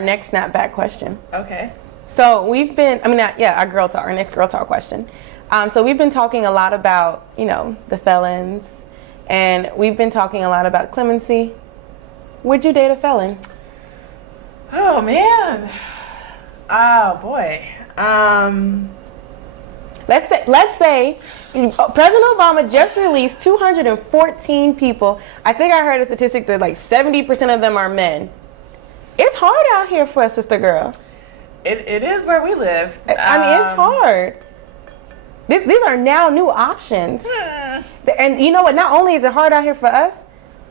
our next snapback question. Okay. So we've been, our next girl talk question. So we've been talking a lot about, the felons, and we've been talking a lot about clemency. Would you date a felon? Oh, man. Oh, boy. Let's say President Obama just released 214 people. I think I heard a statistic that like 70% of them are men. It's hard out here for a sister girl. It is where we live. I mean, it's hard. These are now new options. And you know what? Not only is it hard out here for us,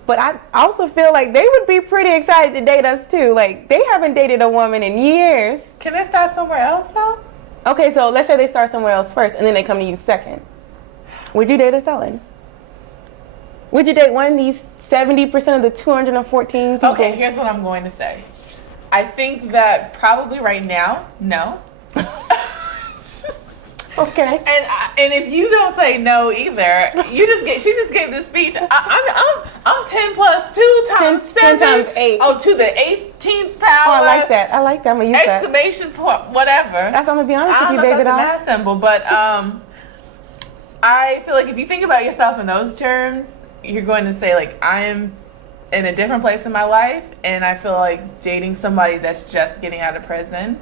but I also feel like they would be pretty excited to date us too. Like, they haven't dated a woman in years. Can they start somewhere else though? Okay, so let's say they start somewhere else first and then they come to you second. Would you date a felon? Would you date one of these 70% of the 214 people? Okay, here's what I'm going to say. I think that probably right now, no. Okay. And if you don't say no either, she just gave this speech. I'm 10 plus 2 times 7. 10 times 8. Oh, to the 18th power. Oh, I like that. I'm gonna use that. Exclamation point, whatever. I'm gonna be honest with you, baby. That's a math symbol, but I feel like if you think about yourself in those terms, you're going to say like, I'm in a different place in my life, and I feel like dating somebody that's just getting out of prison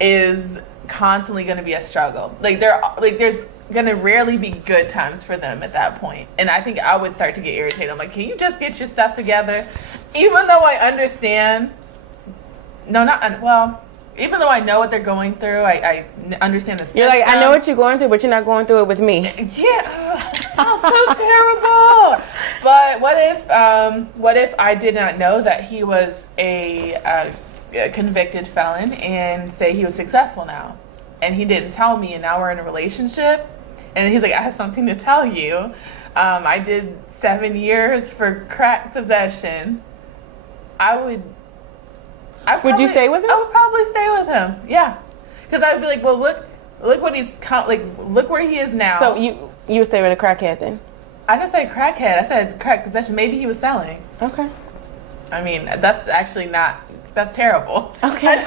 is constantly going to be a struggle. There's going to rarely be good times for them at that point. And I think I would start to get irritated. I'm like, can you just get your stuff together? Even though I understand, even though I know what they're going through, I understand the system. You're like, I know what you're going through, but you're not going through it with me. Yeah, it sounds so terrible. But what if I did not know that he was a convicted felon and say he was successful now, and he didn't tell me, and now we're in a relationship, and he's like, I have something to tell you. I did 7 years for crack possession. Would you stay with him? I would probably stay with him. Yeah, because I would be like, well, look what look where he is now. So you would stay with a crackhead then? I didn't say crackhead. I said crack possession. Maybe he was selling. Okay. I mean, that's actually not. That's terrible. Okay.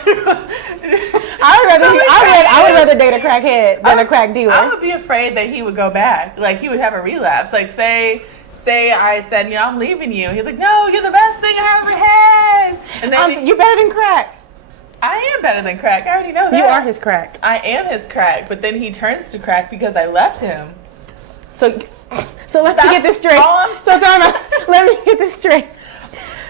I would rather date a crackhead than a crack dealer. I would be afraid that he would go back. Like, he would have a relapse. Like, say I said, I'm leaving you. He's like, no, you're the best thing I ever had. And then you're better than crack. I am better than crack. I already know that. You are his crack. I am his crack. But then he turns to crack because I left him. So let me get this straight. Let me get this straight.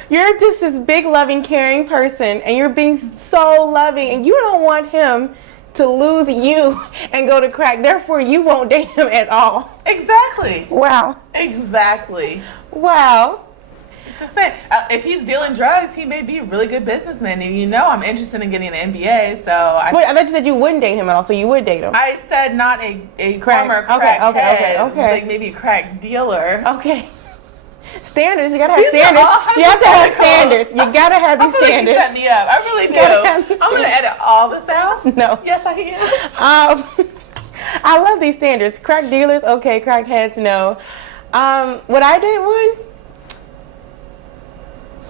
You're just this big, loving, caring person, and you're being so loving, and you don't want him to lose you and go to crack. Therefore, you won't date him at all. Exactly. Wow. Exactly. Wow. Just saying, if he's dealing drugs, he may be a really good businessman, and I'm interested in getting an MBA, so Wait, I thought you said you wouldn't date him at all, so you would date him. I said not a former crackhead, like maybe a crack dealer. Okay. Standards, you gotta have standards. You have to have standards. You gotta have these standards. Like you set me up. I really do. I'm gonna edit all this out. No. Yes, I am. I love these standards. Crack dealers, okay. Crackheads, no. Would I date one?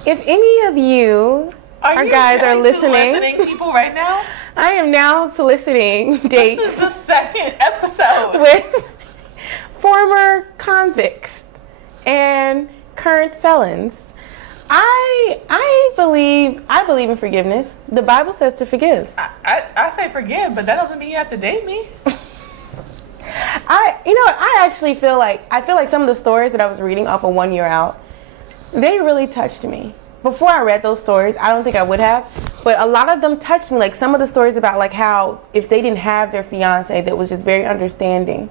If any of you guys are listening, people right now, I am now soliciting dates. This is the second episode with former convicts and current felons. I believe in forgiveness. The Bible says to forgive. I say forgive, but that doesn't mean you have to date me. I actually feel like some of the stories that I was reading off of 1 Year Out, they really touched me. Before I read those stories, I don't think I would have, but a lot of them touched me. Like some of the stories about like how if they didn't have their fiance that was just very understanding,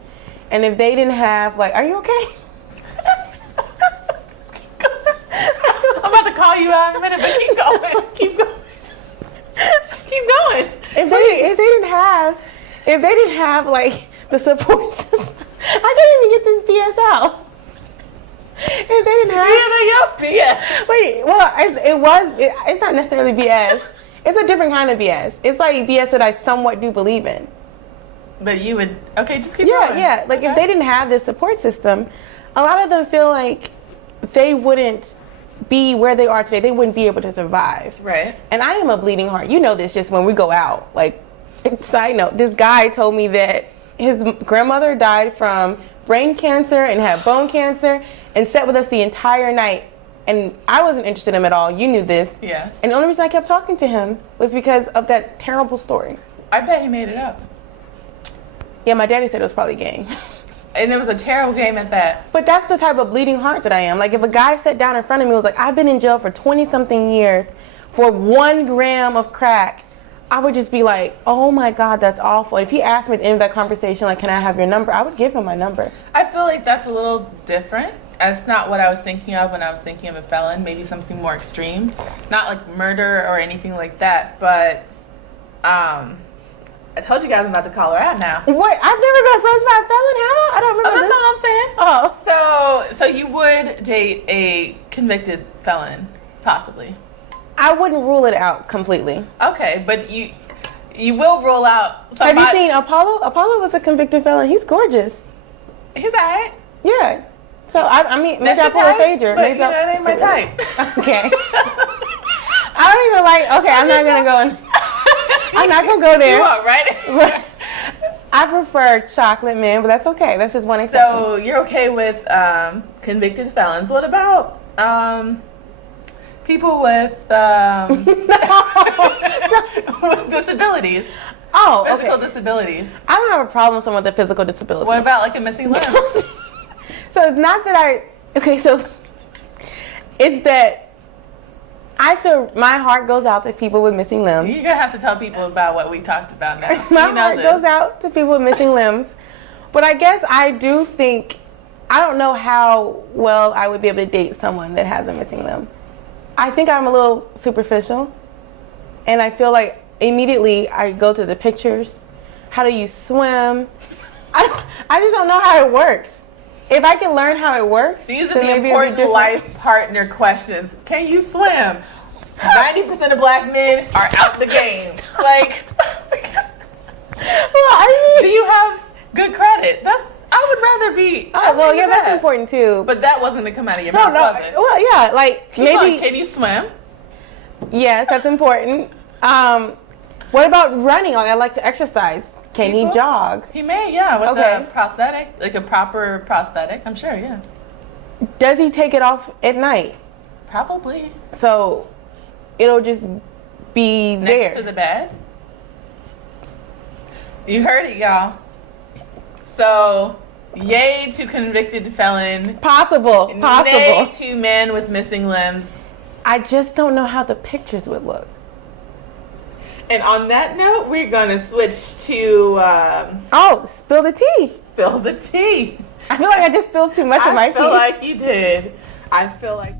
and if they didn't have are you okay? I'm about to call you out in a minute, but keep going. Keep going. If they didn't have like the support system, I can't even get this BS out. If they didn't have BS. Wait, well, it's not necessarily BS. It's a different kind of BS. It's like BS that I somewhat do believe in. But you would just keep going. Yeah. Like if they didn't have this support system, a lot of them feel like they wouldn't be where they are today, they wouldn't be able to survive. Right. And I am a bleeding heart. You know this just when we go out. Like, side note, this guy told me that his grandmother died from brain cancer and had bone cancer and sat with us the entire night. And I wasn't interested in him at all. You knew this. Yes. And the only reason I kept talking to him was because of that terrible story. I bet he made it up. Yeah, my daddy said it was probably gang. And it was a terrible game at that. But that's the type of bleeding heart that I am. Like, if a guy sat down in front of me and was like, I've been in jail for 20-something years for 1 gram of crack, I would just be like, oh my God, that's awful. If he asked me at the end of that conversation, like, can I have your number? I would give him my number. I feel like that's a little different. That's not what I was thinking of when I was thinking of a felon. Maybe something more extreme. Not like murder or anything like that. But I told you guys I'm about to call her out now. Wait, I've never been approached by a felon, have I? I don't remember That's this. not what I'm saying. Oh. So you would date a convicted felon, possibly. I wouldn't rule it out completely. Okay, but you will rule out somebody. Have you seen Apollo? Apollo was a convicted felon. He's gorgeous. He's alright. Yeah. So, I mean, maybe That's I'll your pull a type, phaser. but Maybe that ain't my type. Okay. I don't even like, okay, I'm not going to go in. I'm not going to go there. You are, right? I prefer chocolate men, but that's okay. That's just one exception. So you're okay with convicted felons. What about people with with disabilities? Oh, okay. Physical disabilities. I don't have a problem with someone with a physical disability. What about like a missing limb? So it's not that so it's that I feel my heart goes out to people with missing limbs. You're gonna have to tell people about what we talked about now. My You know heart this. goes out to people with missing limbs. But I guess I do think, I don't know how well I would be able to date someone that has a missing limb. I think I'm a little superficial. And I feel like immediately I go to the pictures. How do you swim? I just don't know how it works. If I can learn how it works, These are then the maybe it'll be important different. life partner questions. Can you swim? 90% of black men are out the game. Like, Well, I do mean, you have good credit? I would rather be. oh, well, yeah, that's that. important too. But that wasn't to come out of your no, mouth, no. was it? Well, yeah, like Come maybe. on, can you swim? Yes, that's important. What about running? Like, I like to exercise. Can he People? jog? He may, yeah, with Okay. a prosthetic, like a proper prosthetic. I'm sure, yeah. Does he take it off at night? Probably. So it'll just be Next there. to the bed. You heard it, y'all. So, yay to convicted felon. Possible. Nay to men with missing limbs. I just don't know how the pictures would look. And on that note, we're gonna switch to Oh, spill the tea. spill the tea. I feel like I just spilled too much of my I feel tea. like you did. I feel like.